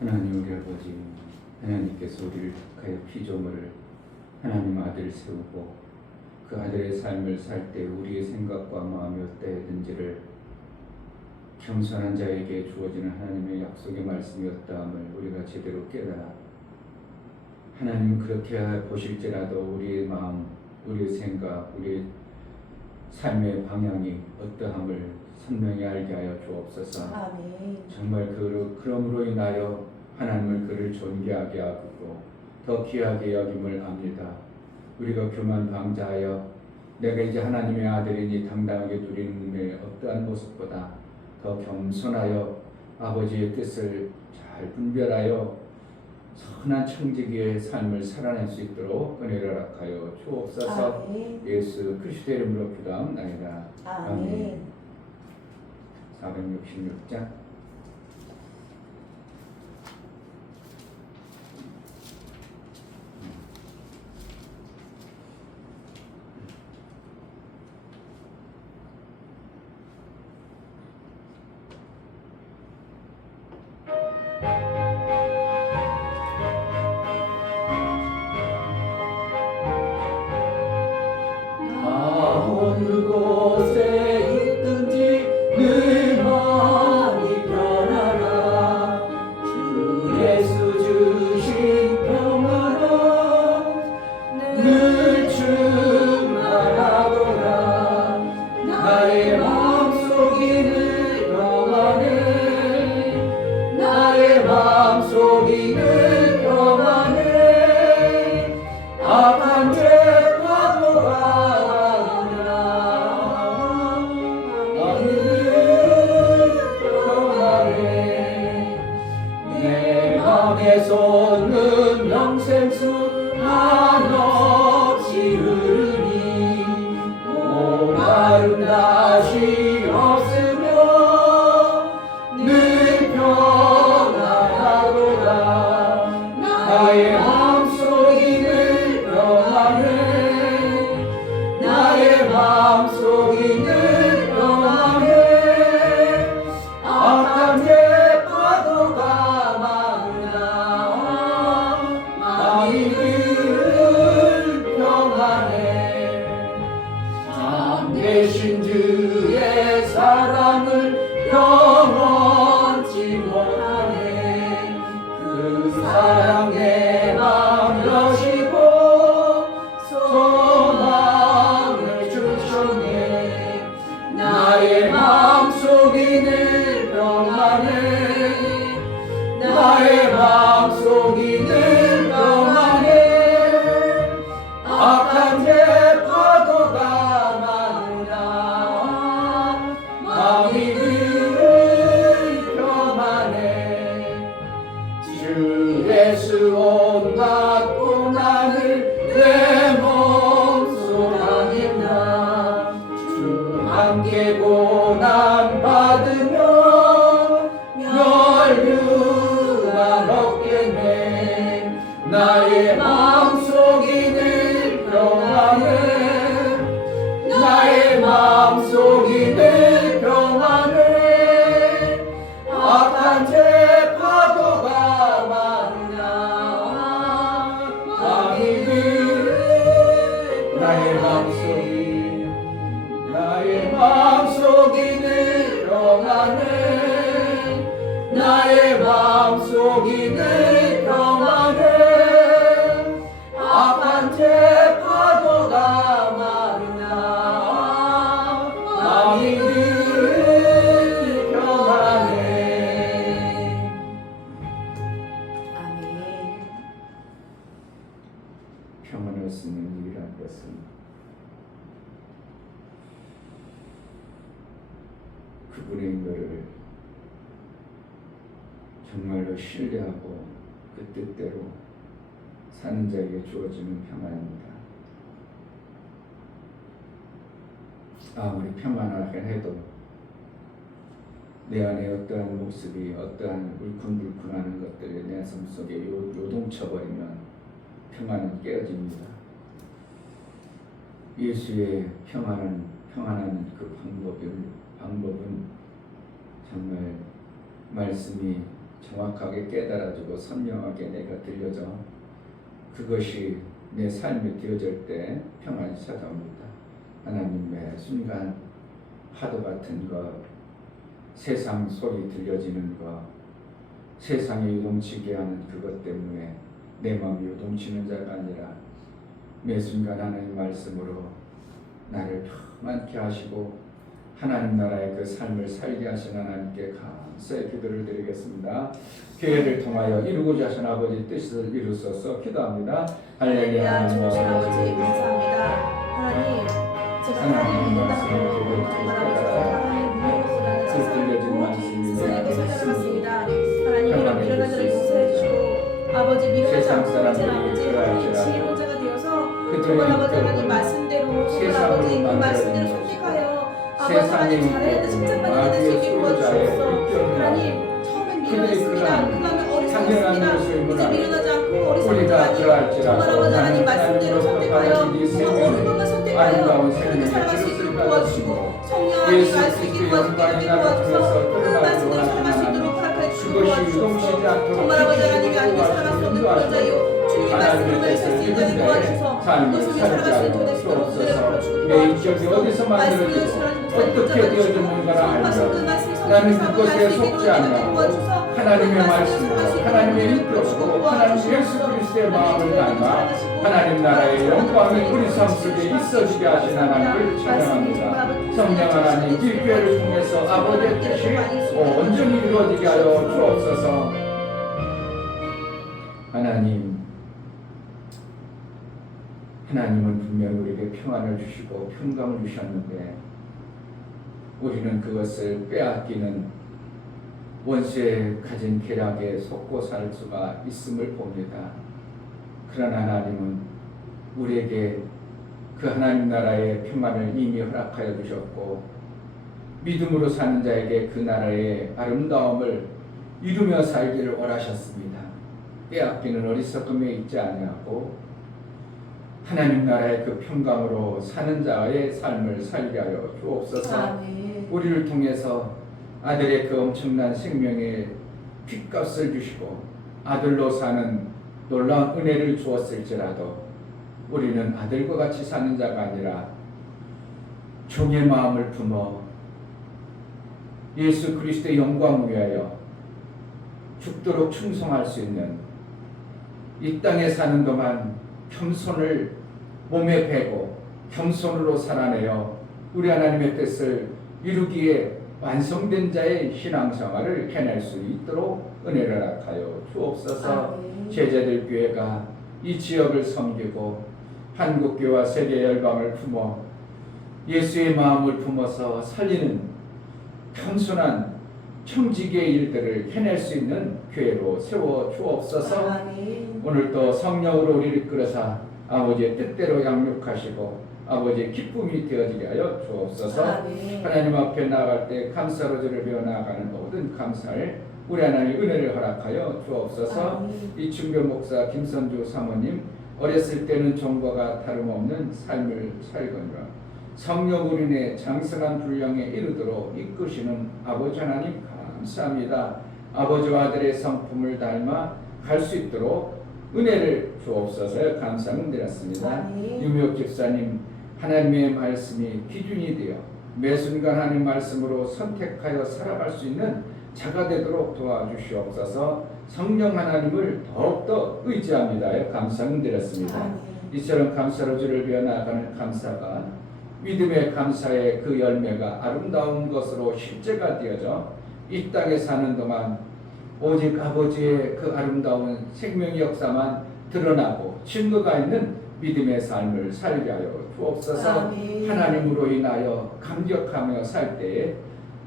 하나님 우리 아버지, 하나님께서 우리를 택하여 피조물을 하나님 아들을 세우고 그 아들의 삶을 살 때 우리의 생각과 마음이 어떠하든지를 겸손한 자에게 주어지는 하나님의 약속의 말씀이었다함을 우리가 제대로 깨달아 하나님은 그렇게 보실지라도 우리의 마음, 우리의 생각, 우리의 삶의 방향이 어떠함을 선명히 알게 하여 주옵소서. 아멘. 정말 그러므로 인하여 하나님을 그를 존귀하게 하고 더 귀하게 여김을 압니다. 우리가 교만 방자하여 내가 이제 하나님의 아들이니 당당하게 누리는 어떠한 모습보다 더 겸손하여 아버지의 뜻을 잘 분별하여 선한 청지기의 삶을 살아낼 수 있도록 은혜를 허락하여 주옵소서. 아멘. 예수 그리스도의 이름으로 기도합나이다. 아멘. 466장 어느 곳에 있든지 늘 마음이 편하라. 주 예수 주신 평안은 늘 충만하도다. 나의 마음속이 늘 평안해. 나의 마음속이 늘 평안해. 악한 죄 파도가 쏟는 영생수 한없이 흐르니 목마름 다시 없으며 늘 평안하도다. 나의 마음속이 늘 평안해. 나의 마음속이 늘 평안해. 악한 죄 파도가 대신 주의 사랑을 영원치 못하네. 그 사랑에 마음 여시고 소망을 주셨네. 나의 마음속이 늘 평안해. 나의 마음속이 늘 평안해. 악한 죄 파도가 마음이 늘 평안해. 주 예수 온갖 고난을 내 몸속 당했나. 주 함께 고난 받으며 멸류관 얻겠네. 나의 마음속이 늘 평안해. 나의 마음속이 늘 평안해. 악한 죄 파도가 많으나 마음이 늘 나의 마음속이 늘 평안해. 나의 마음속이 늘 평안해. 악한 죄 파도가 많으나 마음이 늘 평안해. 아멘. 평안을 쓰는 유일한 것은 그분의 인도를 정말로 신뢰하고 그 뜻대로 사는 자에게 주어지는 평안입니다. 아무리 평안하게 해도 내 안에 어떠한 모습이 어떠한 울큰불큰하는 것들이 내 삶속에 요동쳐버리면 평안은 깨어집니다. 예수의 평안한 그 방법은 정말 말씀이 정확하게 깨달아주고 선명하게 내가 들려져 그것이 내 삶이 되어질 때 평안이 찾아옵니다. 하나님 매 순간 파도 같은 것, 세상 소리 들려지는 것, 세상에 요동치게 하는 그것 때문에 내 마음이 요동치는 자가 아니라 매 순간 하나님 말씀으로 나를 평안케 하시고 하나님 나라의 그 삶을 살게 하신 하나님께 감사의 기도를 드리겠습니다. 교회를 통하여 이루고자 하신 아버지 뜻을 이루소서 기도합니다. 할렐루야. 주신 아버지 감사합니다. 하나님 제가 하나님의 말씀을 듣고 들려진 말씀이 세상에게 설명했습니다. 하나님 미련한 자를 용서해 주시고 아버지 미련한 자 아버지 하나님 지혜로자가 되어서 정말 아버지 하나님 말씀대로 정말 아버지 그 말씀대로 선택하여 아버지 하나님 잘해야 돼 칭찬받는 데 되게 도와주셔서 하나님 처음엔 미련했습니다. 그 다음에 어리석었습니다. 이제 미련하지 않고 어리석었다 하니 정말 아버지 하나님 말씀대로 선택하여 정말 옳은 것만 선택하여 그렇게 살아갈 수 있도록 도와주시고 성령 하나님 알 수 있게 도와주셔서 그 말씀대로 살아갈 수 있도록 허락해 주시고 도와주셔서 정말 아버지 하나님이 아니면 살아갈 수 없는 그런 자요 주님의 말씀으로 설 수 있는 자 도와주셔서 내 속에 살아갈 수 있도록 내 시간 없으려 풀어주시고 도와주셔서 말씀을 실현하지 어떻게 되어졌는가를 알자. 나는 그것에 속지 않고 하나님의 말씀으로 하나님의 이끌어주고 하나님 예수 그리스도의 마음을 닮아 하나님 나라의 영광이 우리 삶 속에 있어지게 하신 하나님을 찬양합니다. 성령 하나님 이 교회를 통해서 아버지의 뜻이 온전히 이루어지게 하여 주옵소서. 하나님은 분명히 우리에게 평안을 주시고 평강을 주셨는데 우리는 그것을 빼앗기는 원수의 가진 계략에 속고 살 수가 있음을 봅니다. 그러나 하나님은 우리에게 그 하나님 나라의 평안을 이미 허락하여 주셨고 믿음으로 사는 자에게 그 나라의 아름다움을 이루며 살기를 원하셨습니다. 빼앗기는 어리석음에 있지 아니하고 하나님 나라의 그 평강으로 사는 자의 삶을 살게 하여 주옵소서. 아멘. 우리를 통해서 아들의 그 엄청난 생명의 핏값을 주시고 아들로 사는 놀라운 은혜를 주었을지라도 우리는 아들과 같이 사는 자가 아니라 종의 마음을 품어 예수 그리스도의 영광을 위하여 죽도록 충성할 수 있는 이 땅에 사는 동안 겸손을 몸에 배고 겸손으로 살아내어 우리 하나님의 뜻을 이루기에 완성된 자의 신앙생활을 해낼 수 있도록 은혜를 허락하여 주옵소서. 제자들 교회가 이 지역을 섬기고 한국교회와 세계 열방을 품어 예수의 마음을 품어서 살리는 겸손한 청지기의 일들을 해낼 수 있는 교회로 세워 주옵소서. 오늘도 성령으로 우리를 이끌어서 아버지의 뜻대로 양육하시고 아버지의 기쁨이 되어지게 하여 주옵소서. 하나님 앞에 나아갈 때 감사로 저를 배워 나아가는 모든 감사를 우리 하나님 은혜를 허락하여 주옵소서. 이충교 목사 김선주 사모님 어렸을 때는 종과가 다름없는 삶을 살거니와 성령으로 인해 장성한 분량에 이르도록 이끄시는 아버지 하나님 감사합니다. 아버지와 아들의 성품을 닮아 갈 수 있도록 은혜를 주옵소서. 감사를 드렸습니다. 유명 집사님 하나님의 말씀이 기준이 되어 매 순간 하나님 말씀으로 선택하여 살아갈 수 있는 자가 되도록 도와주시옵소서. 성령 하나님을 더욱더 의지합니다. 감사를 드렸습니다. 이처럼 감사로 주를 배워 나아가는 감사가 믿음의 감사의 그 열매가 아름다운 것으로 실제가 되어져 이 땅에 사는 동안 오직 아버지의 그 아름다운 생명의 역사만 드러나고 증거가 있는 믿음의 삶을 살게 하여 주옵소서. 하나님으로 인하여 감격하며 살 때에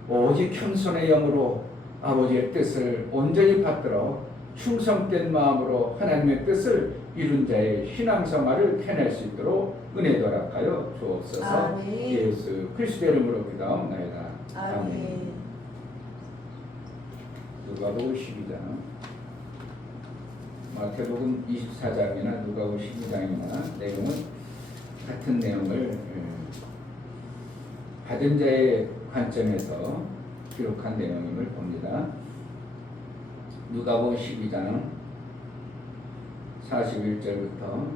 오직 겸손의 영으로 아버지의 뜻을 온전히 받들어 충성된 마음으로 하나님의 뜻을 이룬 자의 신앙생활을 해낼 수 있도록 은혜 허락하여 주옵소서. 예수 그리스도의 이름으로 기도하옵나이다. 아멘. 누가복음 12장, 마태복음 24장이나 누가복음 12장이나 내용은 같은 내용을 받은 자의 관점에서 기록한 내용임을 봅니다. 누가복음 12장 41절부터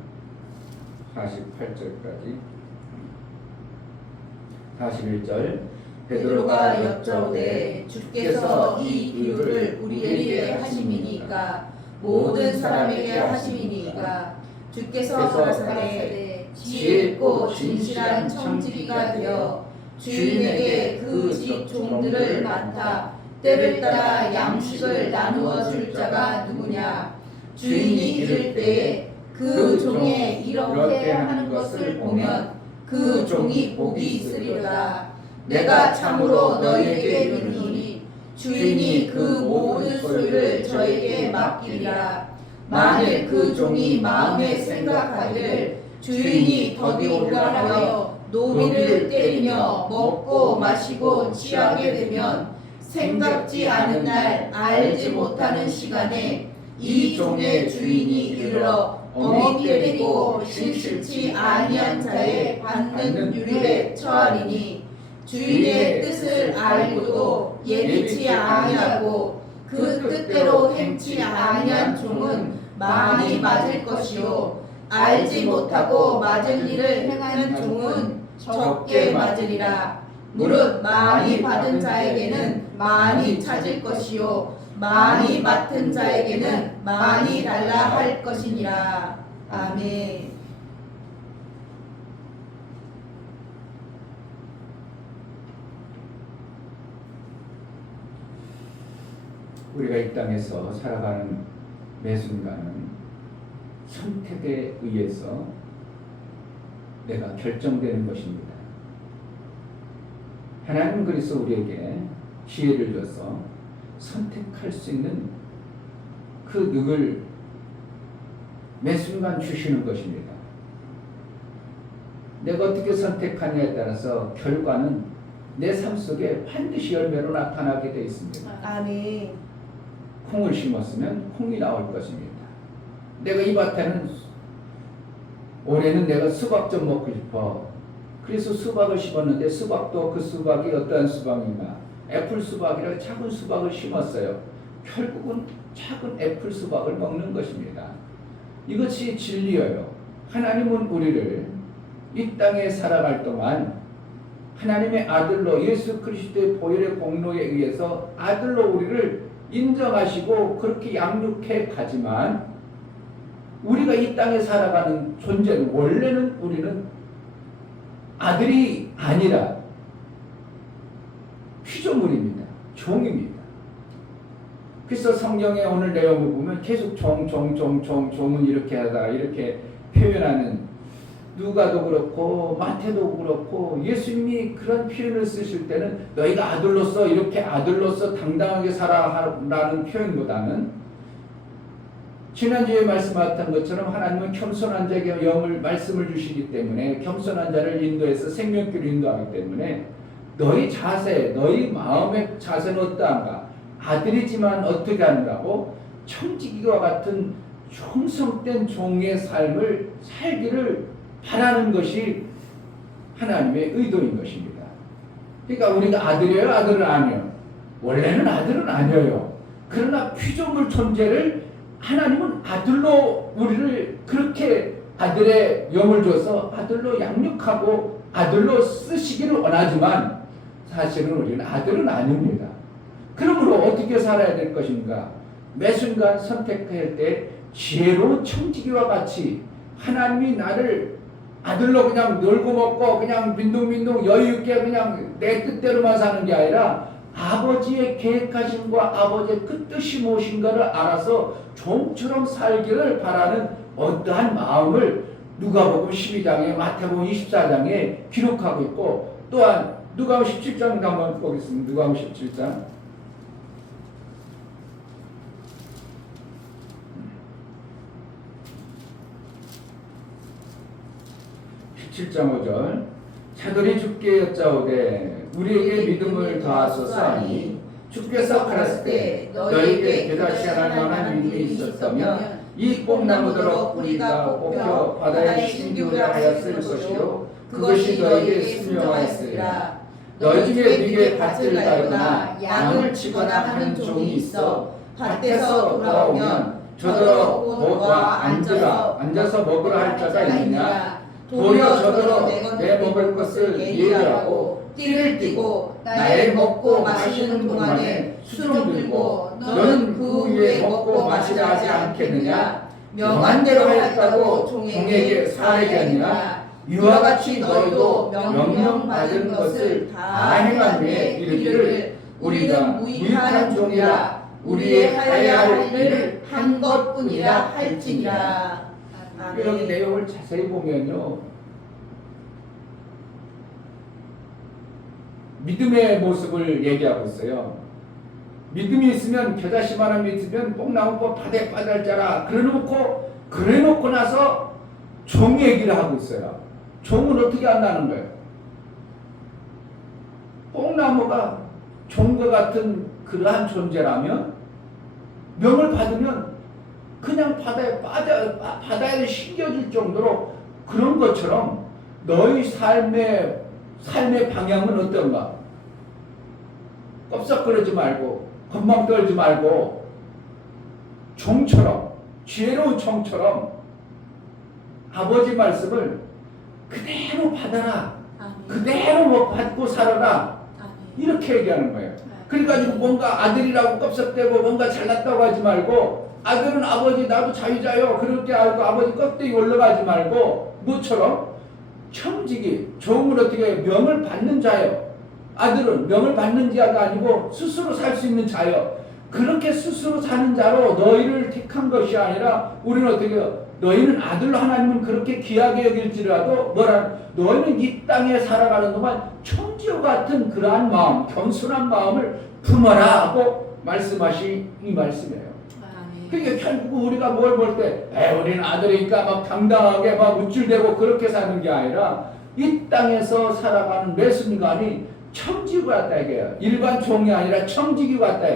48절까지 41절 베드로가 여짜오되 주께서 이 비유를 우리에게 하심이니까 모든 사람에게 하심이니까 주께서 가라사대 지혜있고 진실한 청지기가 되어 주인에게 그 집 종들을 맡아 때를 따라 양식을 나누어 줄 자가 누구냐. 주인이 이를 때에 그 종의 이렇게 하는 것을 보면 그 종이 복이 있으리로다. 내가 참으로 너희에게 이르노니 주인이 그 모든 소유를 저에게 맡기리라. 만일 그 종이 마음에 생각하기를 주인이 더디 오라하여 노비를 때리며 먹고 마시고 취하게 되면 생각지 않은 날 알지 못하는 시간에 이 종의 주인이 이르러 엄히 때리고 신실치 아니한 자의 받는 유리에 처하리니 주인의 뜻을 알고도 예비치 아니하고 그 뜻대로 행치 아니한 종은 많이 맞을 것이요 알지 못하고 맞을 일을 행하는 종은 적게 맞으리라. 무릇 많이 받은 자에게는 많이 찾을 것이요 많이 맡은 자에게는 많이 달라 할 것이니라. 아멘. 우리가 이 땅에서 살아가는 매 순간은 선택에 의해서 내가 결정되는 것입니다. 하나님은 그래서 우리에게 기회를 줘서 선택할 수 있는 그 능을 매 순간 주시는 것입니다. 내가 어떻게 선택하느냐에 따라서 결과는 내 삶 속에 반드시 열매로 나타나게 되어 있습니다. 아멘. 콩을 심었으면 콩이 나올 것입니다. 내가 이 밭에는 올해는 내가 수박 좀 먹고 싶어. 그래서 수박을 심었는데 수박도 그 수박이 어떠한 수박인가? 애플 수박이라 작은 수박을 심었어요. 결국은 작은 애플 수박을 먹는 것입니다. 이것이 진리예요. 하나님은 우리를 이 땅에 살아갈 동안 하나님의 아들로 예수 그리스도의 보혈의 공로에 의해서 아들로 우리를 인정하시고 그렇게 양육해 가지만 우리가 이 땅에 살아가는 존재는 원래는 우리는 아들이 아니라 피조물입니다. 종입니다. 그래서 성경의 오늘 내용을 보면 계속 종은 이렇게 하다가 이렇게 표현하는 누가도 그렇고 마태도 그렇고 예수님이 그런 표현을 쓰실 때는 너희가 아들로서 이렇게 아들로서 당당하게 살아라는 표현보다는 지난주에 말씀하셨던 것처럼 하나님은 겸손한 자에게 영을 말씀을 주시기 때문에 겸손한 자를 인도해서 생명길을 인도하기 때문에 너희 자세, 너희 마음의 자세는 어떠한가? 아들이지만 어떻게 하는가고 청지기와 같은 충성된 종의 삶을 살기를 바라는 것이 하나님의 의도인 것입니다. 그러니까 우리가 아들이에요? 아들은 아니에요? 원래는 아들은 아니에요. 그러나 피조물 존재를 하나님은 아들로 우리를 그렇게 아들의 영을 줘서 아들로 양육하고 아들로 쓰시기를 원하지만 사실은 우리는 아들은 아닙니다. 그러므로 어떻게 살아야 될 것인가? 매 순간 선택할 때 지혜로운 청지기와 같이 하나님이 나를 아들로 그냥 놀고 먹고 그냥 민둥민둥 여유있게 그냥 내 뜻대로만 사는 게 아니라 아버지의 계획하심과 아버지의 그 뜻이 무엇인가를 알아서 종처럼 살기를 바라는 어떠한 마음을 누가복음 12장에 마태복음 24장에 기록하고 있고 또한 누가복음 17장도 한번 보겠습니다. 누가복음 17장 17장 5절 사도리 주께 여짜오되 우리에게 믿음을 더하소서 하니 주께서 가라사대 때 너희에게 대다시 하나님 만한 믿음이 있었다면 이 뽕나무더러 뿌리가 뽑혀 바다에 신기우라 하였을 것이요 그것이 너희에게 순종하였으리라. 너희 중에 네게 밭을 갈거나 양을 치거나 하는 종이 있어 밭에서 돌아오면 저더러 먹과 앉아서 먹으라 할 자가 있느냐. 도리어 저더러 내 먹을 것을 예의하고 띠를 띠고 나의 먹고 마시는 동안에 술을 들고 너는 그 위에 먹고 마시라 하지 않겠느냐. 명한 대로 하였다고 종에게 사하게 하니라. 이와 같이 너희도 명령받은 것을 다 행한 후에 이르기를 우리는 무익한 종이라 우리의 하여야 할 일을 한 것뿐이라 할지니라. 여기 내용을 자세히 보면요, 믿음의 모습을 얘기하고 있어요. 믿음이 있으면 겨자씨만한 믿으면 뽕나무꽃 바다에 빠질 자라. 그래놓고 나서 종 얘기를 하고 있어요. 종은 어떻게 한다는 거예요? 뽕나무가 종과 같은 그러한 존재라면 명을 받으면 그냥 바다에 신겨질 정도로 그런 것처럼 너희 삶의 방향은 어떤가? 껍석거리지 말고 건방 떨지 말고 종처럼, 지혜로운 종처럼 아버지 말씀을 그대로 받아라. 그대로 받고 살아라. 이렇게 얘기하는 거예요. 그러니까 뭔가 아들이라고 껍석대고 뭔가 잘났다고 하지 말고, 아들은 아버지 나도 자유자요 그렇게 알고 아버지 껍데기 올라가지 말고, 뭐처럼 청지기, 종을 어떻게 명을 받는 자요. 아들은 명을 받는 자가 아니고 스스로 살 수 있는 자요. 그렇게 스스로 사는 자로 너희를 택한 것이 아니라, 우리는 어떻게 해요? 너희는 아들로 하나님은 그렇게 귀하게 여길지라도 너희는 이 땅에 살아가는 동안 청지와 같은 그러한 마음, 겸손한 마음을 품어라 하고 말씀하신 이 말씀이에요. 그러니까 결국 우리가 뭘 볼 때 우리는 아들이니까 막 당당하게 막 우쭐대고 그렇게 사는 게 아니라, 이 땅에서 살아가는 매 순간이 청지기 같다 이게요. 일반 종이 아니라 청지기 같다.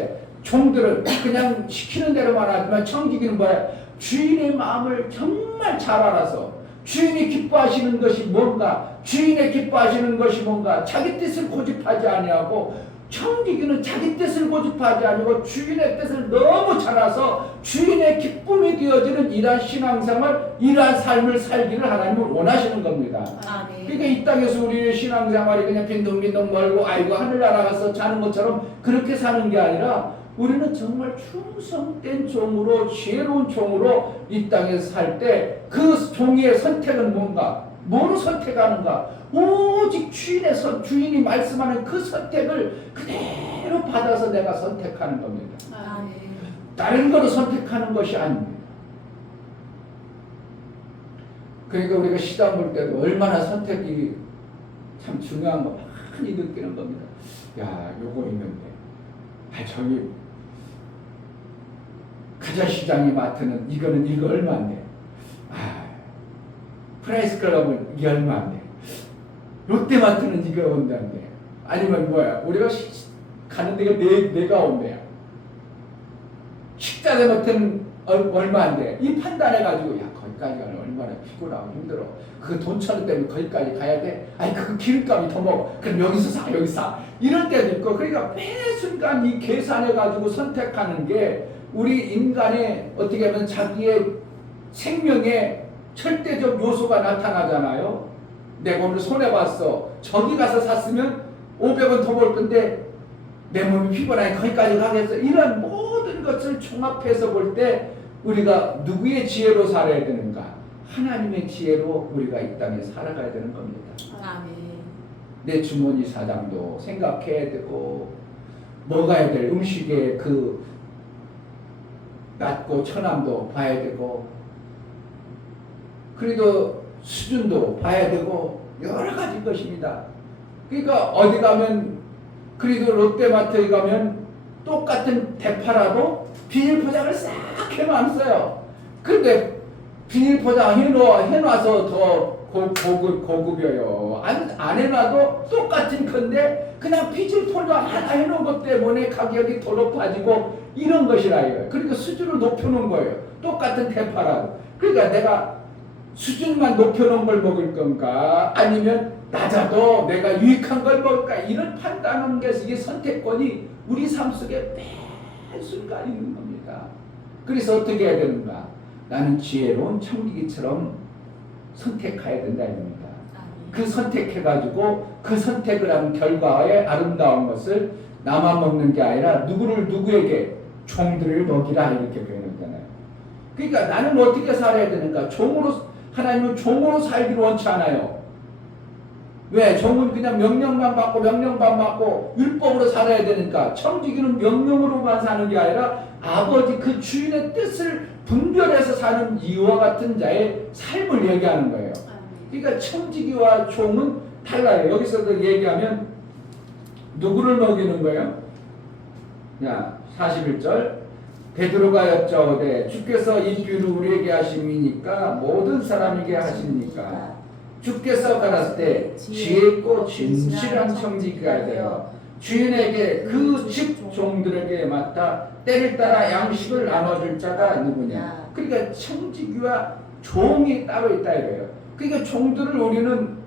종들은 그냥 시키는 대로만 하지만 청지기는 뭐야? 주인의 마음을 정말 잘 알아서, 주인이 기뻐하시는 것이 뭔가, 주인의 기뻐하시는 것이 뭔가, 자기 뜻을 고집하지 아니하고, 청지기는 자기 뜻을 고집하지 아니고 주인의 뜻을 너무 잘 알아서 주인의 기쁨이 되어지는 이러한 신앙생활, 이러한 삶을 살기를 하나님은 원하시는 겁니다. 그러니까 이 땅에서 우리의 신앙생활이 그냥 빈둥빈둥 멀고 아이고 하늘나라 가서 자는 것처럼 그렇게 사는 게 아니라, 우리는 정말 충성된 종으로, 지혜로운 종으로 이 땅에서 살 때 그 종의 선택은 뭔가? 뭐로 선택하는가? 오직 주인이 말씀하는 그 선택을 그대로 받아서 내가 선택하는 겁니다. 다른 거로 선택하는 것이 아닙니다. 그러니까 우리가 시장 볼 때도 얼마나 선택이 참 중요한 거 많이 느끼는 겁니다. 야, 요거 있는데, 저기 가자시장이 맡는 이거는 이거 얼마인데, 프라이스 클럽은 이게 얼마인데, 롯데마트는 이거 온다는데, 아니면 뭐야, 우리가 가는 데가 내가 온대야. 식자재 마트는 얼마인데, 이 판단해가지고 거기까지 가면 얼마나 피곤하고 힘들어. 그 돈 천원 때문에 거기까지 가야 돼. 그 기름값이 더 먹어. 그럼 여기서 사. 이럴 때도 있고. 그러니까 매 순간 이 계산해가지고 선택하는 게 우리 인간의 어떻게 하면 자기의 생명의 절대적 요소가 나타나잖아요. 내가 오늘 손해봤어. 저기 가서 샀으면 500원 더 벌 건데 내 몸이 피곤하니 거기까지 가겠어. 이런 모든 것을 종합해서 볼 때 우리가 누구의 지혜로 살아야 되는가? 하나님의 지혜로 우리가 이 땅에 살아가야 되는 겁니다. 내 주머니 사장도 생각해야 되고, 먹어야 될 음식의 그 낮고 천함도 봐야 되고, 그래도 수준도 봐야 되고, 여러 가지 것입니다. 그러니까 어디 가면, 그래도 롯데마트에 가면 똑같은 대파라도 비닐 포장을 싹 해놨어요. 근데 비닐 포장 해놔서 더 고급이에요. 안 해놔도 똑같은 건데 그냥 비닐 포장 하나 해놓은 것 때문에 가격이 더 높아지고 이런 것이라 이거예요. 그러니까 수준을 높여놓은 거예요. 똑같은 대파라도. 그러니까 내가 수준만 높여놓은 걸 먹을 건가, 아니면 낮아도 내가 유익한 걸 먹을까, 이런 판단하는 게, 이게 선택권이 우리 삶 속에 매 순간 있는 겁니다. 그래서 어떻게 해야 되는가? 나는 지혜로운 청지기처럼 선택해야 된다 이겁니다. 그 선택해가지고 그 선택을 한 결과의 아름다운 것을 나만 먹는 게 아니라 누구에게 종들을 먹이라 이렇게 표현했잖아요. 그러니까 나는 어떻게 살아야 되는가? 하나님은 종으로 살기를 원치 않아요. 왜? 종은 그냥 명령만 받고 율법으로 살아야 되니까. 청지기는 명령으로만 사는 게 아니라 아버지 그 주인의 뜻을 분별해서 사는 이와 같은 자의 삶을 얘기하는 거예요. 그러니까 청지기와 종은 달라요. 여기서도 얘기하면 누구를 먹이는 거예요? 야, 41절 베드로가 여짜오되 주께서 이 비유를 우리에게 하심이니까 모든 사람에게 하십니까? 주께서 가라사대 때 지혜 있고 진실한 청지기가 되어 주인에게 그 집 종들에게 맡아 때를 따라 양식을 나눠줄 자가 누구냐? 그러니까 청지기와 종이 따로 있다 이거예요. 그러니까 종들을 우리는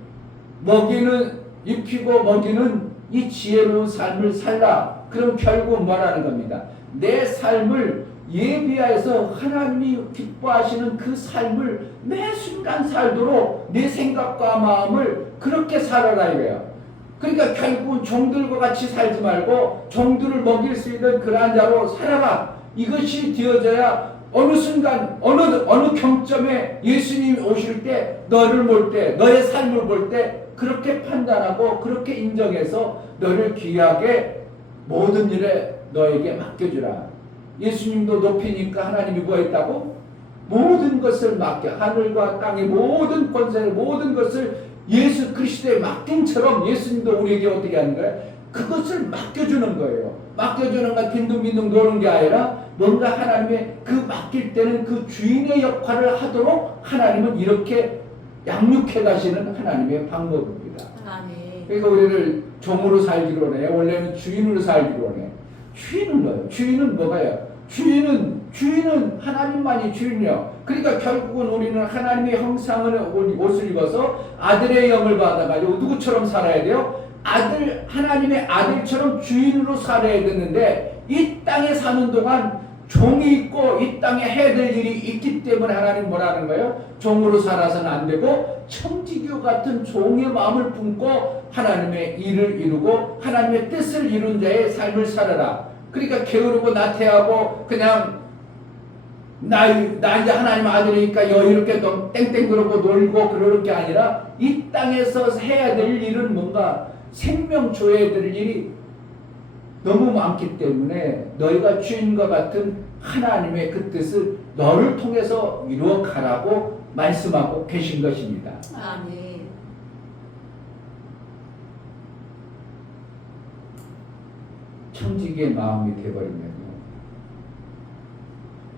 입히고 먹이는 이 지혜로운 삶을 살라. 그럼 결국 뭐라는 겁니다. 내 삶을 예비하여서 하나님이 기뻐하시는 그 삶을 매 순간 살도록 내 생각과 마음을 그렇게 살아라 이거예요. 그러니까 결국은 종들과 같이 살지 말고 종들을 먹일 수 있는 그러한 자로 살아라. 이것이 되어져야 어느 순간 어느 경점에 예수님이 오실 때 너를 볼 때 너의 삶을 볼 때 그렇게 판단하고 그렇게 인정해서 너를 귀하게 모든 일에 너에게 맡겨주라. 예수님도 높이니까 하나님이 뭐 했다고? 모든 것을 맡겨. 하늘과 땅의 모든 권세를 모든 것을 예수 그리스도에 맡긴처럼 예수님도 우리에게 어떻게 하는 거예요? 그것을 맡겨주는 거예요. 맡겨주는 건 빈둥빈둥 노는 게 아니라 뭔가 하나님의 그 맡길 때는 그 주인의 역할을 하도록 하나님은 이렇게 양육해 가시는 하나님의 방법입니다. 그러니까 우리를 종으로 살기로 원해. 원래는 주인으로 살기로 원해. 주인은 뭐예요? 주인은 뭐가요? 주인은 하나님만이 주인이요. 그러니까 결국은 우리는 하나님의 형상의 옷을 입어서 아들의 영을 받아가지고 누구처럼 살아야 돼요? 하나님의 아들처럼 주인으로 살아야 되는데 이 땅에 사는 동안 종이 있고 이 땅에 해야 될 일이 있기 때문에 하나님 뭐라는 거예요? 종으로 살아서는 안 되고 청지기와 같은 종의 마음을 품고 하나님의 일을 이루고 하나님의 뜻을 이룬 자의 삶을 살아라. 그러니까 게으르고 나태하고 그냥 나 이제 하나님 아들이니까 이렇게 땡땡 그러고 놀고 그럴 게 아니라 이 땅에서 해야 될 일은 뭔가 생명 줘야 될 일이 너무 많기 때문에 너희가 주인과 같은 하나님의 그 뜻을 너를 통해서 이루어 가라고 말씀하고 계신 것입니다. 아멘. 청지기의 마음이 되어버리면요,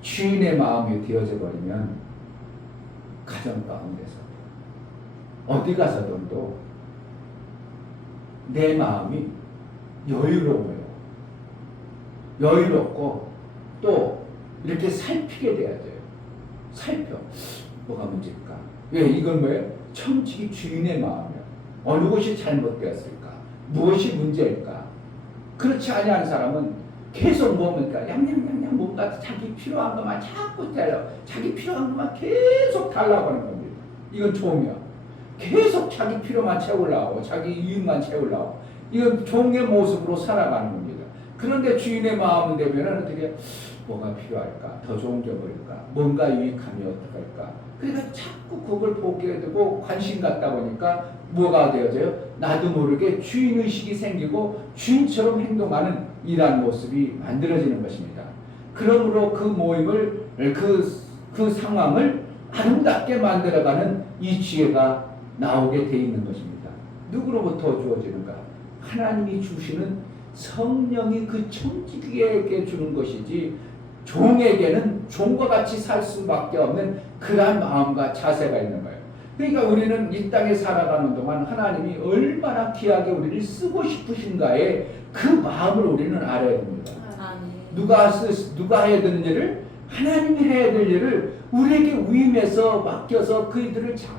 주인의 마음이 되어져 버리면 가정 가운데서 어디 가서도 내 마음이 여유로워요. 여유롭고 또 이렇게 살피게 돼야 돼요. 살펴. 뭐가 문제일까? 왜? 이건 뭐예요? 청지기 주인의 마음이에요. 어느 것이 잘못되었을까? 무엇이 문제일까? 그렇지 아니한 사람은 계속 뭡니까? 양양양양 뭔가 자기 필요한 것만 자꾸 달라. 자기 필요한 것만 계속 달라고 하는 겁니다. 이건 종이야. 계속 자기 필요만 채우려고, 자기 이익만 채우려고. 이건 종의 모습으로 살아가는 겁니다. 그런데 주인의 마음은 되면은 어떻게, 뭐가 필요할까? 더 좋은 게 뭘까? 뭔가 유익하면 어떡할까? 그러니까 자꾸 그걸 보게 되고 관심 갖다 보니까 뭐가 되어져요? 나도 모르게 주인의식이 생기고 주인처럼 행동하는 이러한 모습이 만들어지는 것입니다. 그러므로 그 모임을, 그 상황을 아름답게 만들어가는 이 지혜가 나오게 돼 있는 것입니다. 누구로부터 주어지는가? 하나님이 주시는 성령이 그 청지기에게 주는 것이지 종에게는 종과 같이 살 수밖에 없는 그러한 마음과 자세가 있는 거예요. 그러니까 우리는 이 땅에 살아가는 동안 하나님이 얼마나 귀하게 우리를 쓰고 싶으신가에 그 마음을 우리는 알아야 됩니다. 누가 해야 되는 일을? 하나님이 해야 될 일을 우리에게 위임해서 맡겨서 그 일들을 잘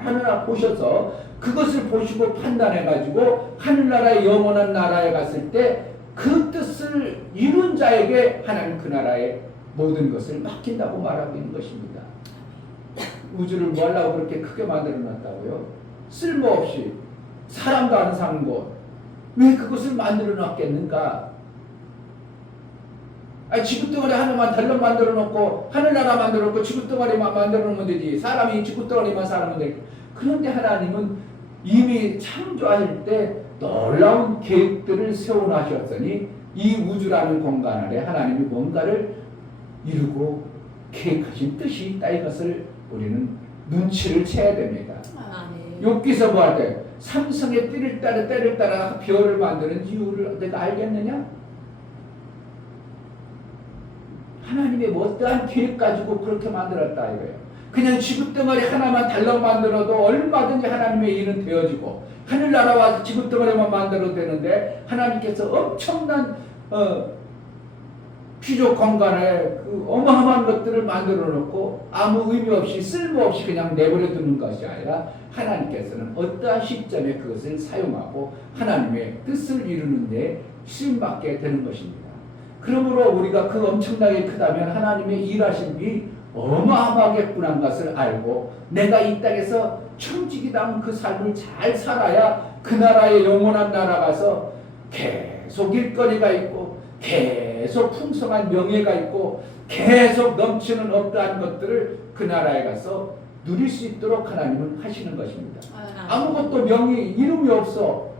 하느라 보셔서 그것을 보시고 판단해가지고 하늘나라의 영원한 나라에 갔을 때 그 뜻을 이룬 자에게 하나님 그 나라에 모든 것을 맡긴다고 말하고 있는 것입니다. 우주를 뭐 하려고 그렇게 크게 만들어 놨다고요? 쓸모없이 사람도 안 사는 곳, 왜 그것을 만들어 놨겠는가? 아니, 지구덩어리 하나만 덜렁 만들어 놓고 하늘나라 만들어 놓고 지구덩어리만 만들어 놓으면 되지. 사람이 지구덩어리만 살면 돼. 그런데 하나님은 이미 창조할 때 놀라운 계획들을 세워놓으셨으니 이 우주라는 공간 안에 하나님이 뭔가를 이루고 계획하신 뜻이 있다. 이것을 우리는 눈치를 채야 됩니다. 아멘. 욥기서 뭐 할 때 삼성의 띠를 따라 별을 만드는 이유를 내가 알겠느냐? 하나님의 어떠한 계획 가지고 그렇게 만들었다 이거예요. 그냥 지구덩어리 하나만 달랑 만들어도 얼마든지 하나님의 일은 되어지고 하늘나라와 지구덩어리만 만들어도 되는데 하나님께서 엄청난 피조 공간에 그 어마어마한 것들을 만들어 놓고 아무 의미 없이 쓸모없이 그냥 내버려 두는 것이 아니라 하나님께서는 어떠한 시점에 그것을 사용하고 하나님의 뜻을 이루는 데 쓰임받게 되는 것입니다. 그러므로 우리가 그 엄청나게 크다면 하나님의 일하심이 어마어마하겠구나 것을 알고 내가 이 땅에서 청지기다운 그 삶을 잘 살아야 그 나라의 영원한 나라 가서 계속 일거리가 있고 계속 풍성한 명예가 있고 계속 넘치는 어떠한 것들을 그 나라에 가서 누릴 수 있도록 하나님은 하시는 것입니다. 아무것도 명예 이름이 없어.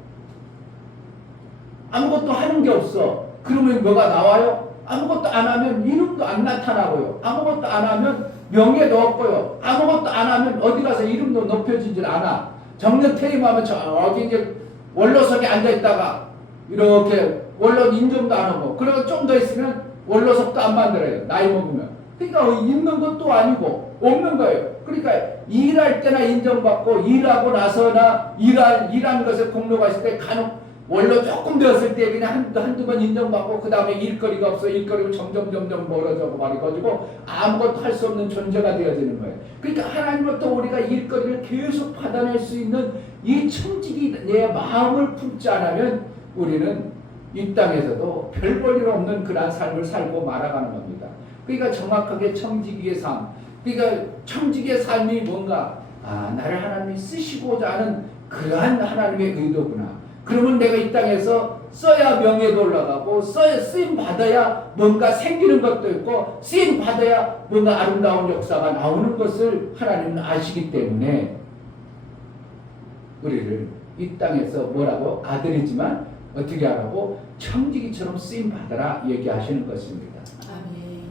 아무것도 하는 게 없어. 그러면 뭐가 나와요? 아무것도 안 하면 이름도 안 나타나고요. 아무것도 안 하면 명예도 없고요. 아무것도 안 하면 어디 가서 이름도 높여지질 않아. 정년 퇴임하면 어디 이제 원로석에 앉아있다가 이렇게 원로 인정도 안 하고 그리고 좀 더 있으면 원로석도 안 만들어요. 나이 먹으면. 그러니까 있는 것도 아니고 없는 거예요. 그러니까 일할 때나 인정받고 일하고 나서나 일한 것에 공로가 있을 때 간혹 원로 조금 되었을 때 그냥 한두 번 인정받고 그 다음에 일거리가 없어. 일거리가 점점 멀어져고 말이가지고 아무것도 할 수 없는 존재가 되어지는 거예요. 그러니까 하나님으로부터 우리가 일거리를 계속 받아낼 수 있는 이 청지기 내 마음을 품지 않으면 우리는 이 땅에서도 별 볼 일 없는 그러한 삶을 살고 말아가는 겁니다. 그러니까 정확하게 청지기의 삶, 그러니까 청지기의 삶이 뭔가 나를 하나님이 쓰시고자 하는 그러한 하나님의 의도구나. 그러면 내가 이 땅에서 써야 명예도 올라가고 쓰임 받아야 뭔가 생기는 것도 있고 쓰임 받아야 뭔가 아름다운 역사가 나오는 것을 하나님은 아시기 때문에 우리를 이 땅에서 뭐라고 아들이지만 어떻게 하라고 청지기처럼 쓰임 받아라 얘기하시는 것입니다. 아멘.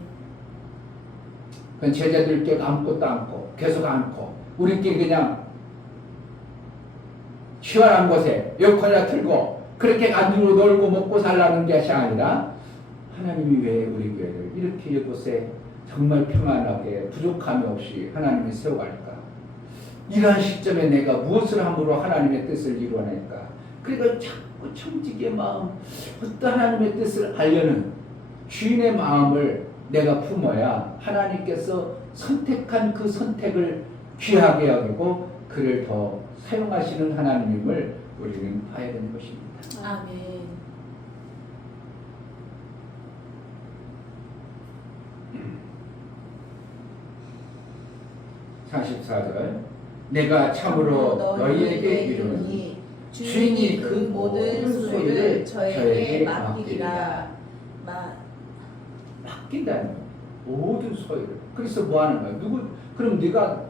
그건 제자들께 아무것도 않고 계속 않고 우리끼리 그냥 시원한 곳에 에어컨이나 틀고 그렇게 안주로 놀고 먹고 살라는 것이 아니라 하나님이 왜 우리 교회를 이렇게 이곳에 정말 평안하게 부족함이 없이 하나님이 세워갈까? 이러한 시점에 내가 무엇을 함으로 하나님의 뜻을 이루어낼까? 그러니까 자꾸 청지기의 마음, 어떤 하나님의 뜻을 알려는 주인의 마음을 내가 품어야 하나님께서 선택한 그 선택을 귀하게 여기고 그를 더 사용하시는 하나님임을 우리는 봐야 되는 것입니다. 아멘. 44절 내가 참으로 너희에게 이르노니 주인이 그 모든 소유를 저에게 맡기리라. 맡긴다는 거예요. 모든 소유를. 그래서 뭐 하는 거야? 그럼 네가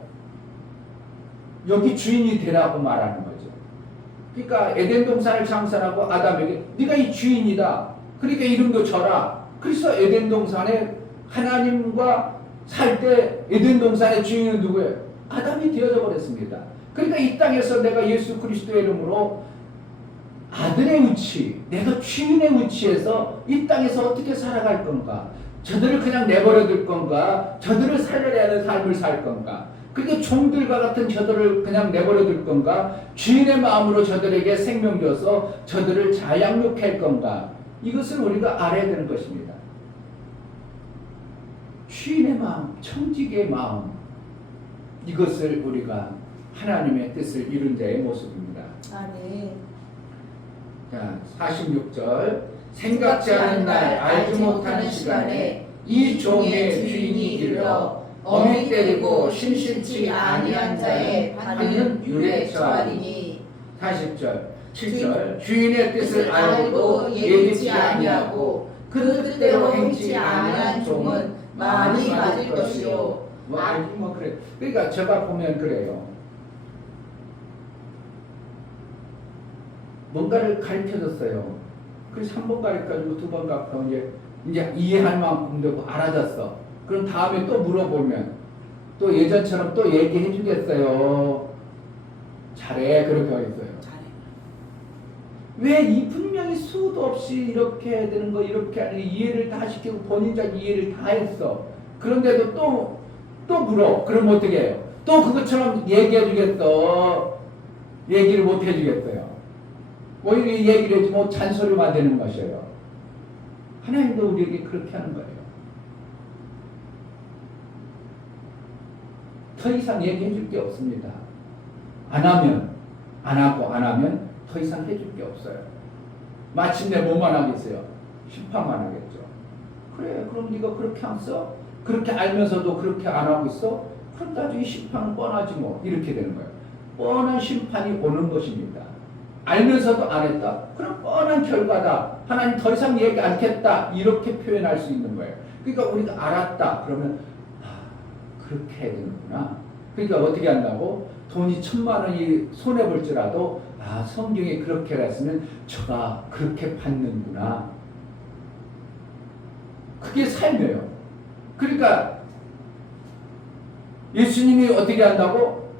여기 주인이 되라고 말하는 거죠. 그러니까 에덴 동산을 창설하고 아담에게 네가 이 주인이다. 그러니까 이름도 져라. 그래서 에덴 동산에 하나님과 살 때 에덴 동산의 주인은 누구예요? 아담이 되어져 버렸습니다. 그러니까 이 땅에서 내가 예수 그리스도의 이름으로 아들의 위치, 내가 주인의 위치에서 이 땅에서 어떻게 살아갈 건가? 저들을 그냥 내버려 둘 건가? 저들을 살려야 하는 삶을 살 건가? 그러니까 종들과 같은 저들을 그냥 내버려 둘 건가? 주인의 마음으로 저들에게 생명 줘서 저들을 잘 양육할 건가? 이것을 우리가 알아야 되는 것입니다. 주인의 마음, 청지기의 마음, 이것을 우리가 하나님의 뜻을 이룬 자의 모습입니다. 아멘. 자, 46절 생각지 않은 날, 알지 못하는 시간에 이 종의 주인이 이르러 어미 때리고 심심치 아니한 자의 받는 율에 처하리니. 40절 7절 주인의 뜻을 알고도 예기치 아니하고 그 뜻대로 행치 아니한 종은 많이 맞을 것이요. 뭐 그래. 그러니까 제가 보면 그래요. 뭔가를 가르쳐줬어요. 그래서 한 번 가르쳐주고 두 번 가르쳐 이제 이해할 만큼 되고 알아졌어. 그럼 다음에 또 물어보면 또 예전처럼 또 얘기해 주겠어요. 잘해. 그렇게 하겠어요. 왜 이 분명히 수도 없이 이렇게 해야 되는 거 이렇게 하는 이해를 다 시키고 본인적 이해를 다 했어. 그런데도 또 물어. 그럼 어떻게 해요? 또 그것처럼 얘기해 주겠어. 얘기를 못 해주겠어요. 오히려 얘기를 해주면 잔소리만 되는 것이에요. 하나님도 우리에게 그렇게 하는 거예요. 더 이상 얘기해 줄 게 없습니다. 안 하면 안 하고 안 하면 더 이상 해줄 게 없어요. 마침내 뭐만 하겠어요? 심판만 하겠죠. 그래, 그럼 네가 그렇게 안 써? 그렇게 알면서도 그렇게 안 하고 있어? 그럼 나중에 심판은 뻔하지 뭐. 이렇게 되는 거예요. 뻔한 심판이 오는 것입니다. 알면서도 안 했다? 그럼 뻔한 결과다. 하나님 더 이상 얘기 않겠다. 이렇게 표현할 수 있는 거예요. 그러니까 우리가 알았다. 그러면 그렇게 해야 되는구나. 그러니까 어떻게 한다고? 돈이 1,000만 원이 손해볼지라도 성경에 그렇게 했으면 저가 그렇게 받는구나. 그게 삶이에요. 그러니까 예수님이 어떻게 한다고?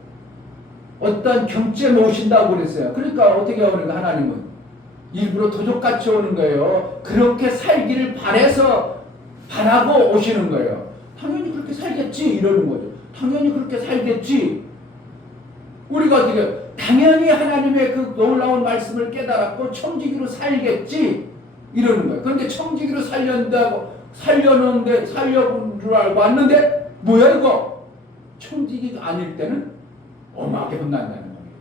어떤 경지에 놓으신다고 그랬어요. 그러니까 어떻게 하는가 하나님은? 일부러 도적같이 오는 거예요. 그렇게 살기를 바라고 오시는 거예요. 당연히 그렇게 살겠지 이러는 거죠. 당연히 그렇게 살겠지. 우리가 어떻게 당연히 하나님의 그 놀라운 말씀을 깨달았고 청지기로 살겠지 이러는 거예요. 그런데 청지기로 살려는 줄 알고 왔는데 뭐야 이거? 청지기가 아닐 때는 엄하게 혼난다는 겁니다.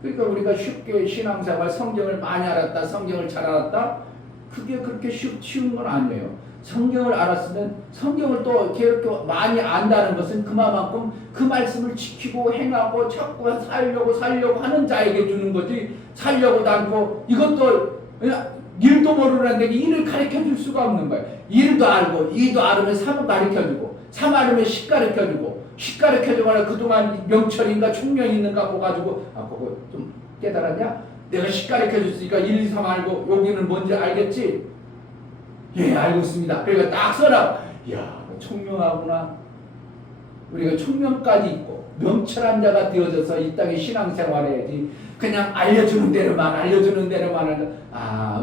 그러니까 우리가 쉽게 신앙생활 성경을 많이 알았다, 성경을 잘 알았다, 그게 그렇게 쉬운 건 아니에요. 성경을 알았으면 성경을 또 이렇게 많이 안다는 것은 그만큼 그 말씀을 지키고 행하고 자꾸 살려고 하는 자에게 주는 거지, 살려고도 않고 이것도 일도 모르는데 일을 가르쳐 줄 수가 없는 거예요. 일도 알고 이도 알으면 3 가르쳐 주고 3 알으면 10 가르쳐 주고 10 가르쳐 주거나 그동안 명철인가 총명이 있는가 그거 가지고 그거 좀 깨달았냐? 내가 10 가르쳐 줬으니까 1, 2, 3 알고 여기는 뭔지 알겠지? 예, 알고 있습니다. 그러니까 딱 써라. 이야, 총명하구나. 우리가 총명까지 있고 명철한 자가 되어져서 이 땅에 신앙생활 해야지. 그냥 알려주는 대로만 하는.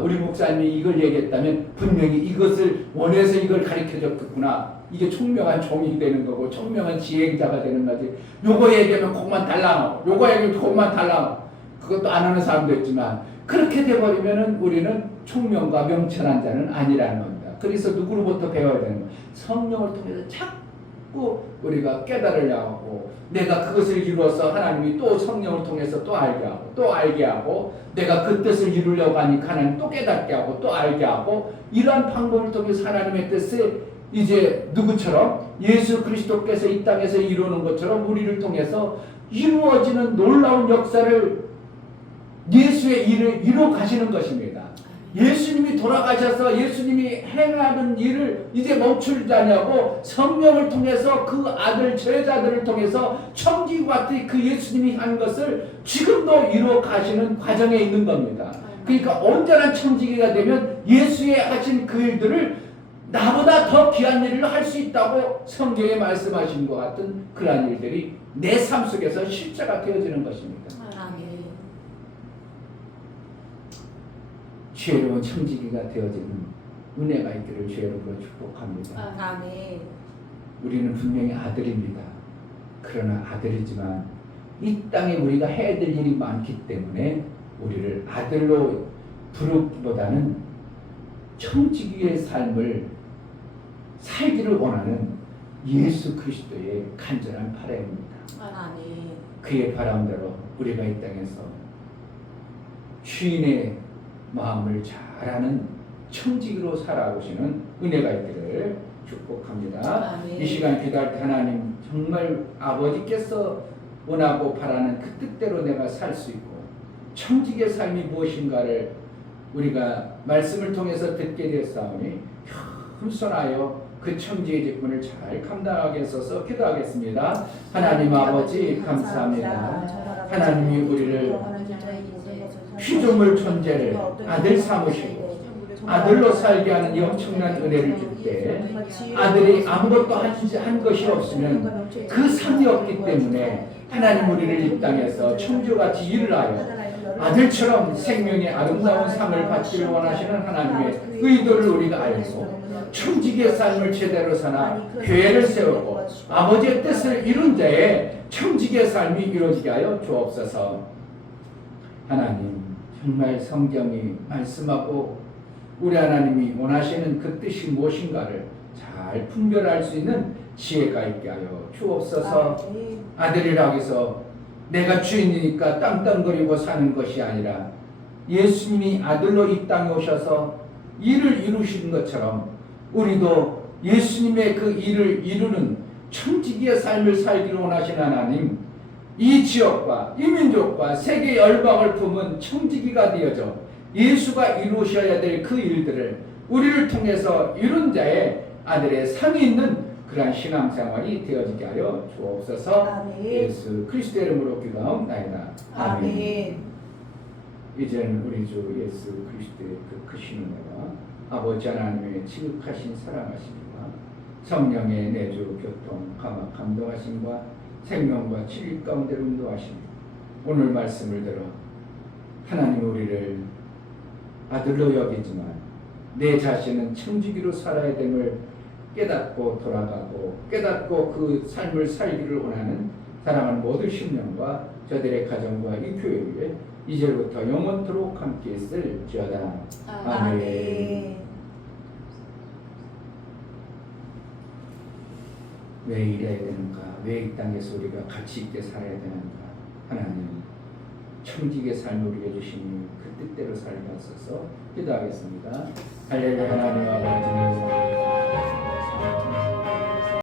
우리 목사님이 이걸 얘기했다면 분명히 이것을 원해서 이걸 가르쳐줬구나. 이게 총명한 종이 되는 거고 총명한 지혜자가 되는 거지. 요거 얘기하면 그것만 달랑하고 요거 얘기하면 그것만 달랑하고 그것도 안 하는 사람도 있지만 그렇게 돼버리면은 우리는 총명과 명철한 자는 아니라는 겁니다. 그래서 누구로부터 배워야 되는 거예요? 성령을 통해서 자꾸 우리가 깨달으려고 하고 내가 그것을 이루어서 하나님이 또 성령을 통해서 또 알게 하고 내가 그 뜻을 이루려고 하니까 하나님 또 깨닫게 하고 또 알게 하고 이러한 방법을 통해서 하나님의 뜻을 이제 누구처럼 예수 그리스도께서 이 땅에서 이루는 것처럼 우리를 통해서 이루어지는 놀라운 역사를 예수의 일을 이루어 가시는 것입니다. 예수님이 돌아가셔서 예수님이 행하는 일을 이제 멈추자냐고 성령을 통해서 그 아들 제자들을 통해서 청지기와 같이 그 예수님이 한 것을 지금도 이루어 가시는 과정에 있는 겁니다. 그러니까 온전한 청지기가 되면 예수의 하신 그 일들을 나보다 더 귀한 일을 할 수 있다고 성경에 말씀하신 것 같은 그러한 일들이 내 삶 속에서 실제가 되어지는 것입니다. 지혜로운 청지기가 되어지는 은혜가 있기를 주의 이름으로 축복합니다. 아멘. 우리는 분명히 아들입니다. 그러나 아들이지만 이 땅에 우리가 해야 될 일이 많기 때문에 우리를 아들로 부르기보다는 청지기의 삶을 살기를 원하는 예수 그리스도의 간절한 바람입니다. 아멘. 그의 바람대로 우리가 이 땅에서 주인의 마음을 잘 아는 청지기로 살아오시는 은혜가 있기를 축복합니다. 아멘. 이 시간 기도할 때 하나님 정말 아버지께서 원하고 바라는 그 뜻대로 내가 살 수 있고 청지기의 삶이 무엇인가를 우리가 말씀을 통해서 듣게 되었사오니 겸손하여 그 청지의 직분을 잘 감당하게 해서서 기도하겠습니다. 하나님 아버지 감사합니다. 하나님이 우리를 피조물 존재를 아들 삼으시고 아들로 살게 하는 이 엄청난 은혜를 줄 때 아들이 아무것도 한 것이 없으면 그 삶이 없기 때문에 하나님 우리를 이 땅에서 청주같이 일을 하여 아들처럼 생명의 아름다운 삶을 받기를 원하시는 하나님의 의도를 우리가 알고 청지기의 삶을 제대로 사나 교회를 세우고 아버지의 뜻을 이룬 자의 청지기의 삶이 이루어지게 하여 주옵소서. 하나님 정말 성경이 말씀하고 우리 하나님이 원하시는 그 뜻이 무엇인가를 잘 분별할 수 있는 지혜가 있게 하여 주옵소서. 아들이라고 해서 내가 주인이니까 땅땅거리고 사는 것이 아니라 예수님이 아들로 이 땅에 오셔서 일을 이루신 것처럼 우리도 예수님의 그 일을 이루는 청지기의 삶을 살기를 원하시는 하나님, 이 지역과 이 민족과 세계 열방을 품은 청지기가 되어져 예수가 이루셔야 될 그 일들을 우리를 통해서 이룬 자의 아들의 상이 있는 그러한 신앙생활이 되어지게 하여 주옵소서. 아멘. 예수 그리스도의 이름으로 기도하옵나이다. 아멘. 이제는 우리 주 예수 그리스도의 그 크신 은혜와 아버지 하나님의 지극하신 사랑하심과 성령의 내주 교통 감화 감동하심과 생명과 진리 가운데 인도하심, 오늘 말씀을 들어 하나님 우리를 아들로 여기지만 내 자신은 청지기로 살아야 됨을 깨닫고 돌아가고 깨닫고 그 삶을 살기를 원하는 사랑하는 모든 신령과 저들의 가정과 이 교회 위에 이제부터 영원토록 함께 있을지어다. 아멘. 왜 이래야 되는가? 왜 이 땅에서 우리가 가치 있게 살아야 되는가? 하나님 청지기의 삶을 우리에게 주시니 그 뜻대로 살게 하소서. 기도하겠습니다. 할렐루야. 하나님 아버지